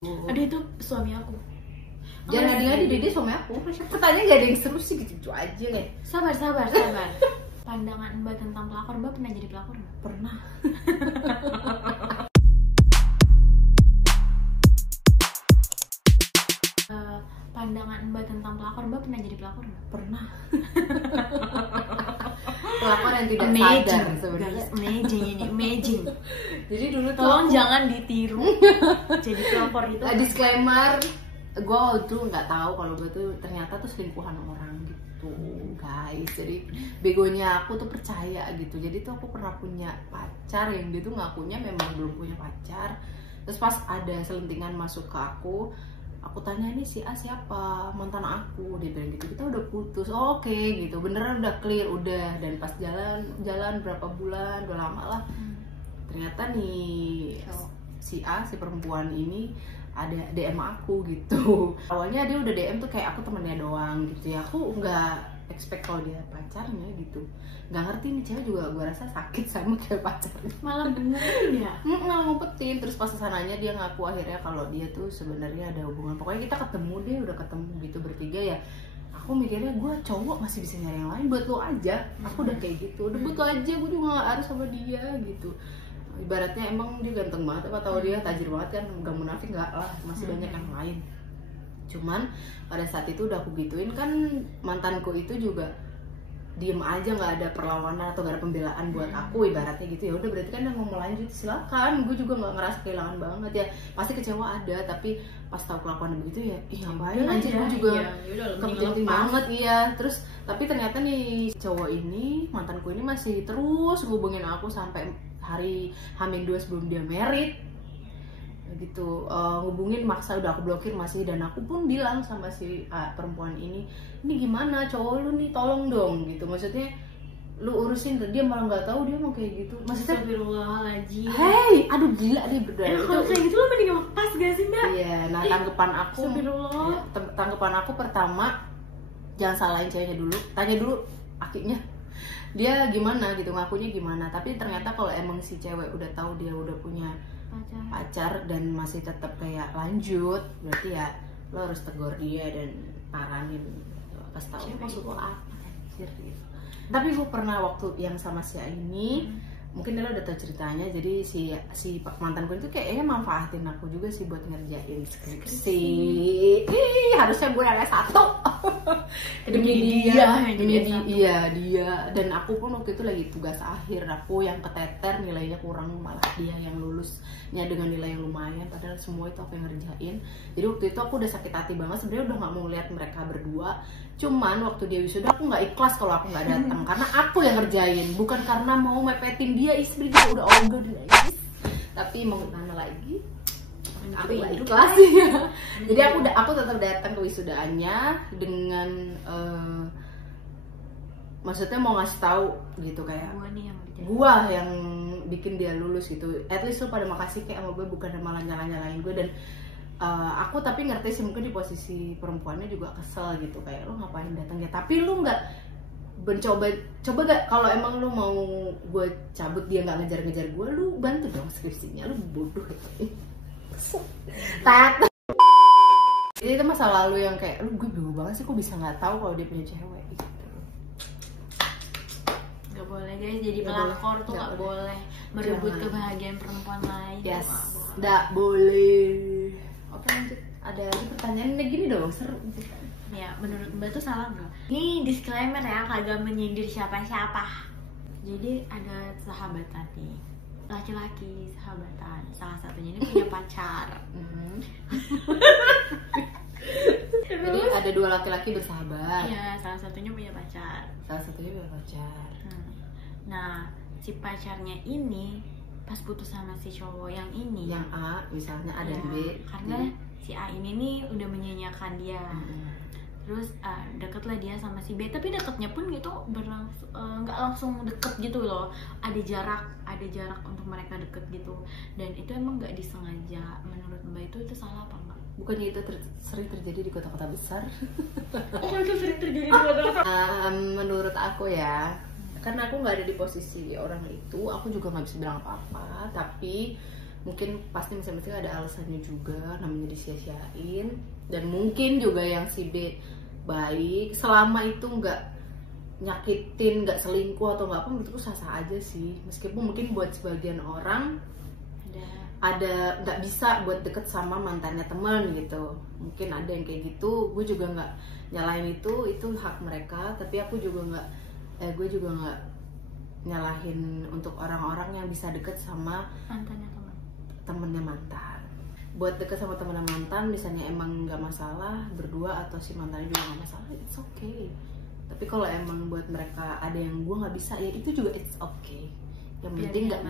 Aduh, itu suami aku. Jangan ngadi-ngadi, dia suami aku. Pertanyaan gak ada yang seru sih, gitu aja deh. Sabar. Pandangan Mbak tentang pelakor, Mbak pernah jadi pelakor nggak? Pernah. Pandangan Mbak tentang pelakor, Mbak pernah jadi pelakor nggak? Pernah. Pelakor yang tidak sadar sebenarnya. Amazing. Jadi dulu tuh Tolong jangan ditiru. Jadi pelakor itu. Disclaimer, gue waktu itu nggak tahu kalau gue tuh ternyata tuh selingkuhan orang gitu, guys. Jadi begonya aku tuh percaya gitu. Jadi tuh aku pernah punya pacar yang dia tuh ngakunya memang belum punya pacar. Terus pas ada selentingan masuk ke aku tanya, ini si A siapa? Mantan aku. Dia bilang gitu, kita udah putus. Oh, oke gitu, beneran udah clear, udah. Dan pas jalan berapa bulan, udah lama lah, ternyata nih si A, si perempuan ini ada DM aku gitu. Awalnya dia udah DM tuh kayak aku temennya doang gitu ya. Aku nggak expect kalau dia pacarnya gitu. Nggak ngerti nih cewek juga, gue rasa sakit sama kayak pacarnya. Malah ngumpetin ya? Malah ngumpetin. Terus pas kesananya dia ngaku akhirnya kalau dia tuh sebenarnya ada hubungan. Pokoknya kita ketemu, dia udah ketemu gitu bertiga ya. Aku mikirnya gue cowok masih bisa nyari yang lain, buat lo aja. Aku udah kayak gitu, udah buat lo aja, gue juga gak harus sama dia gitu. Ibaratnya emang dia ganteng banget, apa tahu dia tajir banget kan, gak munafik nggak lah, masih banyak yang lain. Cuman pada saat itu udah aku gituin kan, mantanku itu juga diem aja, nggak ada perlawanan atau nggak ada pembelaan buat aku, ibaratnya gitu. Ya udah berarti kan yang mau lanjut silakan. Gue juga nggak ngerasa kehilangan banget ya, pasti kecewa ada, tapi pas tahu kelakuan begitu ya, ih ngapain anjir, gue juga kepikiran banget. Iya, terus tapi ternyata nih cowok ini, mantanku ini masih terus hubungin aku sampai hari H-2 sebelum dia merit gitu. Ngubungin maksa, udah aku blokir masih. Dan aku pun bilang sama si perempuan ini gimana cowok lu nih, tolong dong gitu, maksudnya lu urusin. Dia malah nggak tahu dia mau kayak gitu, maksudnya Astagfirullahaladzim. hey, aduh gila dia berdua. Kalau kayak gitu lo mending lepas gak sih, Mbak? Iya, nah tanggapan aku, Astagfirullah. tanggapan aku pertama, jangan salahin ceweknya dulu, tanya dulu akinya dia gimana gitu, ngakunya gimana. Tapi ternyata kalau emang si cewek udah tahu dia udah punya pacar dan masih tetap kayak lanjut, berarti ya lo harus tegur dia dan paranin, kasih tahu maksud lo apa anjir gitu. Tapi gue pernah waktu yang sama si A ini, mungkin lo udah tau ceritanya. Jadi si mantanku itu kayaknya manfaatin aku juga sih buat ngerjain skripsi. Harusnya gue yang S1 demi dia. Dan aku pun waktu itu lagi tugas akhir, aku yang keteter, nilainya kurang, malah dia yang lulusnya dengan nilai yang lumayan, padahal semua itu aku yang ngerjain. Jadi waktu itu aku udah sakit hati banget sebenarnya, udah nggak mau ngeliat mereka berdua. Cuman waktu dia wisuda aku nggak ikhlas kalau aku nggak datang, karena aku yang ngerjain, bukan karena mau mepetin dia. Istri dia udah ogah dia, tapi mau mana lagi, aku nggak ikhlas ya. Jadi aku tetap datang ke wisudaannya dengan maksudnya mau ngasih tahu gitu, kayak gua yang bikin dia lulus gitu. At least lu pada makasih kayak sama gue, bukan malah nyalain gue. Dan aku tapi ngerti sih, mungkin di posisi perempuannya juga kesel gitu, kayak lu ngapain datang ya. Tapi lu nggak coba gak, kalau emang lu mau gue cabut, dia nggak ngejar-ngejar gue, lu bantu dong skripsinya. Lu bodoh gitu. Jadi itu masa lalu yang kayak, lu gue bingung banget sih kok bisa nggak tahu kalau dia punya cewek gitu. Gak boleh guys, jadi pelakor tuh gak boleh merebut kebahagiaan perempuan lain. Yes, gak boleh. Oke lanjut, ada lagi pertanyaan gini dong, seru. Ya, menurut Mbak tuh salah nggak? Ini disclaimer ya, kagak menyindir siapa-siapa. Jadi ada sahabatan nih, laki-laki sahabatan, salah satunya ini punya pacar. Jadi ada dua laki-laki bersahabat. Iya, salah satunya punya pacar. Nah, si pacarnya ini pas putus sama si cowok yang ini, yang A misalnya, ada ya, B, karena si A ini nih udah menyanyiakan dia. Terus deket lah dia sama si B, tapi deketnya pun gitu nggak langsung deket gitu loh, ada jarak untuk mereka deket gitu. Dan itu emang nggak disengaja. Menurut Mbak itu salah apa enggak? Bukannya itu sering terjadi di kota-kota besar? Oh, itu sering terjadi di kota-kota. Menurut aku ya, karena aku nggak ada di posisi orang itu, aku juga nggak bisa bilang apa-apa. Tapi mungkin pasti masing-masing ada alasannya juga, namanya disia-siain. Dan mungkin juga yang si B baik selama itu nggak nyakitin, nggak selingkuh atau nggak apa, menurutku sah-sah aja sih. Meskipun mungkin buat sebagian orang ada nggak bisa buat deket sama mantannya teman gitu, mungkin ada yang kayak gitu. Gue juga nggak nyalahin itu hak mereka, tapi aku juga gue juga nggak nyalahin untuk orang-orang yang bisa deket sama temennya mantan. Buat deket sama temennya mantan misalnya emang nggak masalah, berdua atau si mantannya juga nggak masalah, it's okay. Tapi kalau emang buat mereka ada yang gue nggak bisa, ya itu juga it's okay. Yang penting nggak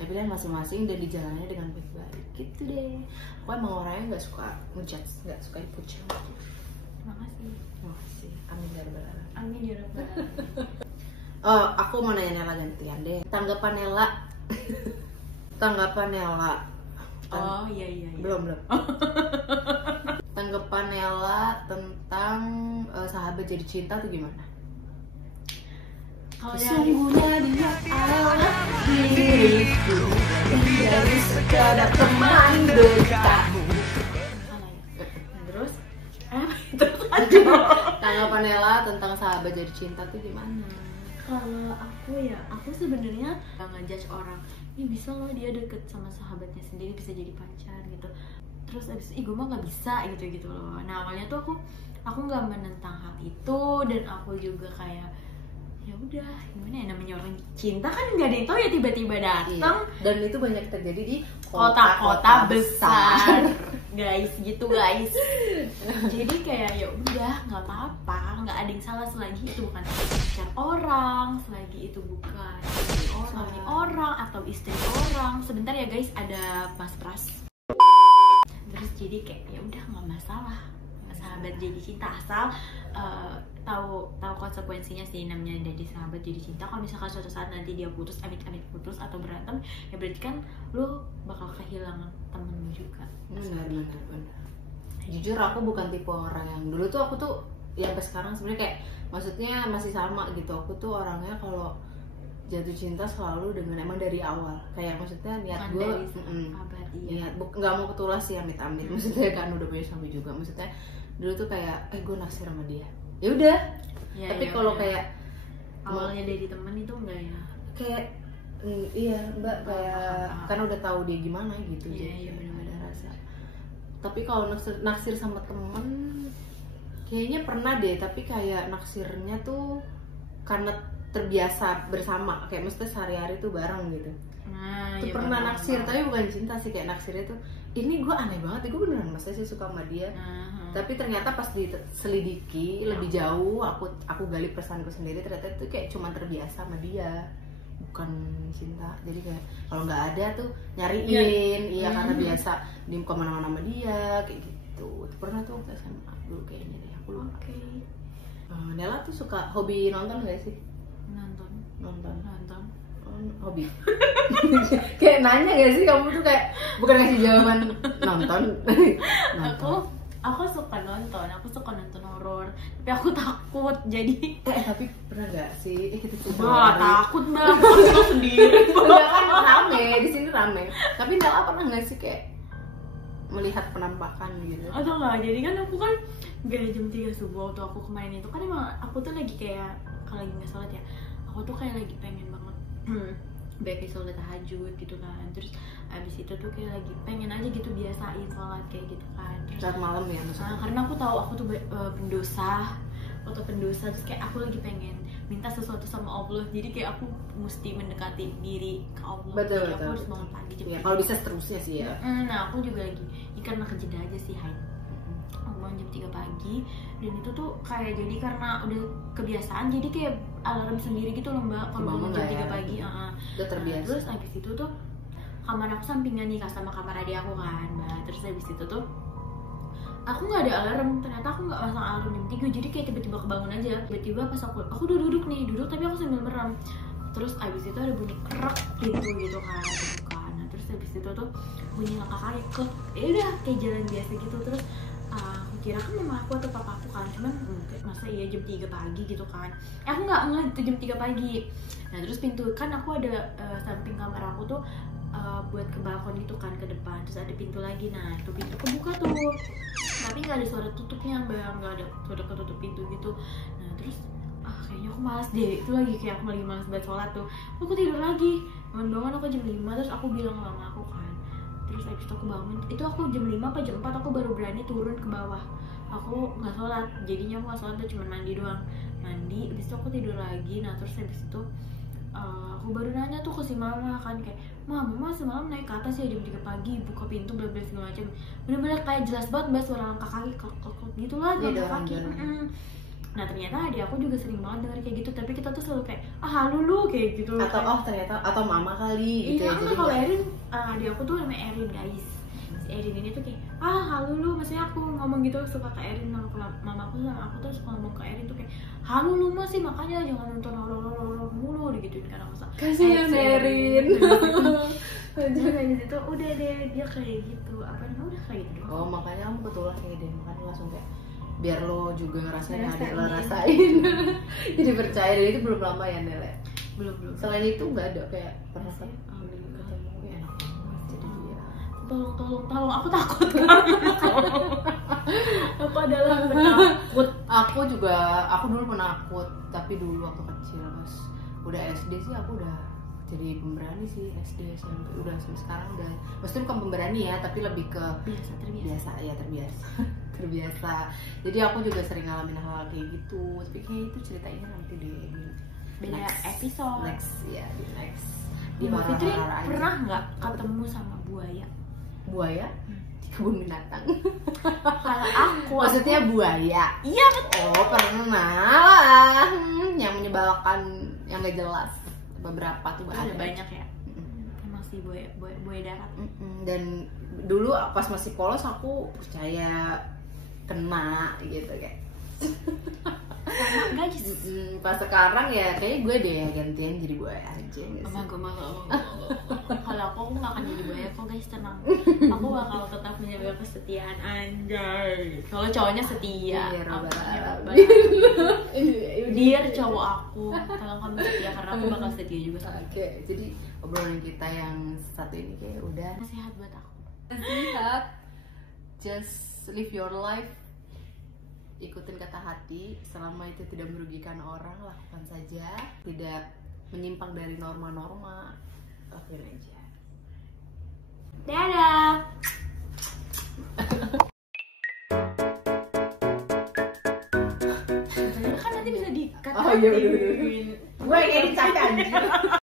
pilihan masing-masing dan dijalannya dengan baik-baik gitu deh. Aku emang orangnya nggak suka ngejudge, nggak suka ikut campur. Makasih. Amin ya rabbal alamin. Amin ya rabbal alamin. Oh, aku mau nanya Nela gantian deh. Tanggapan Nela. Oh iya. Belum. Tanggapan Nela tentang sahabat jadi cinta tuh gimana? Sesungguhnya dia adalah diriku, dari sekadar teman dekatmu. Terus Tanggapan Nela tentang sahabat jadi cinta tuh gimana? Kalau aku sebenarnya nggak ngejudge orang. Ini bisa loh dia deket sama sahabatnya sendiri, bisa jadi pacar gitu. Terus abis itu gue mah nggak bisa gitu loh. Nah awalnya tuh aku nggak menentang hal itu, dan aku juga kayak ya udah gimana ya, namanya orang cinta kan nggak ada yang tahu ya, tiba-tiba datang. Iya. Dan itu banyak terjadi di kota-kota besar guys, gitu guys. Jadi kayak ya udah nggak apa-apa, nggak ada yang salah selagi itu bukan pacar orang, selagi itu bukan suami orang atau istri orang. Sebentar ya guys, ada pas-pas. Terus jadi kayak ya udah nggak masalah, sahabat jadi cinta asal tahu konsekuensinya sih. Namanya jadi sahabat jadi cinta, kalau misalkan suatu saat nanti dia putus, amit-amit putus atau berantem, ya berarti kan lu bakal kehilangan temen lu juga. Benar. Jujur aku bukan tipe orang yang dulu tuh, aku tuh yang ke sekarang sebenarnya kayak maksudnya masih sama gitu. Aku tuh orangnya kalau jatuh cinta selalu dengan emang dari awal, kayak maksudnya niat gue niat nggak mau ketulas sih amit-amit. Maksudnya kan udah punya suami juga, maksudnya dulu tuh kayak gue naksir sama dia, ya udah ya. Tapi kalau kayak awalnya dari teman itu enggak ya, kayak iya enggak kayak karena udah tahu dia gimana gitu. Iya ada rasa. Tapi kalau naksir sama temen kayaknya pernah deh, tapi kayak naksirnya tuh karena terbiasa bersama, kayak mesti sehari-hari tuh bareng gitu. Tuh pernah naksir, tapi bukan cinta sih, kayak naksirnya tuh ini gue aneh banget, gue beneran masa sih suka sama dia. Tapi ternyata pas diselidiki lebih jauh, aku gali perasaanku sendiri, ternyata itu kayak cuma terbiasa sama dia, bukan cinta. Jadi kayak kalau nggak ada tuh nyariin, iya karena biasa di kemana-mana sama dia kayak gitu. Pernah tuh waktu SMA dulu kayaknya deh, aku lupa. Nela tuh suka hobi nonton nggak sih? Nonton. Hobi. Kayak nanya gak sih kamu tuh, kayak bukan ngasih jawaban nonton. Aku suka nonton horor, tapi aku takut. Jadi tapi pernah gak sih kita takut banget aku sendiri. Enggak kan rame di sini rame. Tapi Nela pernah gak sih kayak melihat penampakan gitu? Atau nggak? Jadi kan aku kan gak jam 3 subuh waktu aku kemarin itu kan emang aku tuh lagi kayak kalau lagi nggak sholat ya, aku tuh kayak lagi pengen banget baik sholat tahajud gitu kan. Terus abis itu tuh kayak lagi pengen aja gitu biasain sholat kayak gitu kan. Saat malam ya maksudnya? Karena aku tahu aku tuh pendosa, terus kayak aku lagi pengen minta sesuatu sama Allah. Jadi kayak aku mesti mendekati diri ke Allah. Betul. Aku harus bangun pagi jam 3. Kalau bisa seterusnya sih ya. Nah aku juga lagi, ini karena kejeda aja sih aku bangun jam 3 pagi, dan itu tuh kayak jadi karena udah kebiasaan, jadi kayak alarm sendiri gitu loh mbak kalau bangun jam 3 pagi. Udah terbiasa. Terus abis itu tuh kamar aku sampingan nih sama kamar adik aku kan mbak. Terus abis itu tuh aku nggak ada alarm, ternyata aku nggak pasang alarm jam 3, jadi kayak tiba-tiba kebangun aja. Tiba-tiba pas aku udah duduk tapi aku sambil merem. Terus abis itu ada bunyi kerak pintu gitu kan, nah terus abis itu tuh bunyi langkah kaki klik, ya udah kayak jalan biasa gitu. Terus aku kira kan mama aku atau papa aku kan, cuman masa iya jam 3 pagi gitu kan. Aku nggak ngeh itu jam 3 pagi. Nah terus pintu kan aku ada samping kamar aku tuh buat ke balkon itu kan, ke depan, terus ada pintu lagi. Nah itu pintu kebuka tuh, tapi nggak ada suara tutupnya bang, nggak ada suara ketutup pintu gitu. Nah terus kayaknya aku malas deh, itu lagi kayak aku lagi malas banget sholat tuh, aku tidur lagi, bangun aku jam 5, terus aku bilang ke mama aku kan, terus habis itu aku bangun, itu aku jam 5 apa jam 4 aku baru berani turun ke bawah, aku nggak sholat, jadinya aku nggak sholat, cuma mandi doang, mandi, habis itu aku tidur lagi. Nah terus habis itu aku baru nanya tuh ke si mama kan, kayak mama semalam naik ke atas ya jam 3 pagi, buka pintu bla bla segala macam, bener-bener kayak jelas banget mbak suara langkah kaki gitu lah, langkah kaki. Nah ternyata adik aku juga sering banget denger kayak gitu, tapi kita tuh selalu kayak halu lu kayak gitu, atau ternyata atau mama kali gitu. Iya, ya, jadi kalau Erin, adik aku tuh namanya Erin guys, si Erin ini tuh kayak halu lu, maksudnya aku ngomong gitu suka ke Erin, sama mama aku sama aku tuh suka ngomong ke Erin tuh kayak halu lu masih, makanya jangan nonton horor mulu digituin kan aku. Kasihan Erin. Terus dari situ udah deh dia kayak gitu, apa namanya, udah kayak gitu. Oh makanya kamu ketulah kayak deh, makanya langsung kayak biar lo juga ngerasain yang adik lo rasain. Jadi percaya, dan itu belum lama ya Nele? Belum. Selain itu nggak ada kayak pernah ketemu enak banget jadi dia. Tolong aku takut kan. Aku adalah penakut. Aku dulu penakut, tapi dulu waktu kecil pas udah SD sih aku udah jadi pemberani sih, SD SMP udah, sampai sekarang udah, maksudnya bukan pemberani ya, tapi lebih ke terbiasa. Jadi aku juga sering ngalamin hal kayak gitu, tapi kayak itu ceritainnya nanti di beda episode next ya, di next. Di Fitri pernah nggak ketemu sama buaya di kebun binatang? Kalau aku maksudnya buaya? Iya betul. Oh pernah lah, yang menyebalkan, yang gak jelas. Beberapa tuh ada banyak ya. Emang sih buaya darat. Dan dulu pas masih polos aku percaya kena gitu kayak. Sama guys. Pas sekarang ya kayaknya gue deh gantian jadi buaya aja. Kalau aku nggak akan jadi buaya kok guys, tenang. Aku bakal tetap menjaga kesetiaan anjay. Kalau cowoknya setia. Dear cowok aku, kalau kamu setia karena aku bakal setia juga sama. Oke, jadi obrolan kita yang satu ini kayak udah. Nasihat buat aku. Nasihat, just live your life. Ikutin kata hati, selama itu tidak merugikan orang, lakukan saja. Tidak menyimpang dari norma-norma, lakuin aja. Dadah. Kan nanti bisa di-cut. Oh iya, gue kayak dicacah anjir.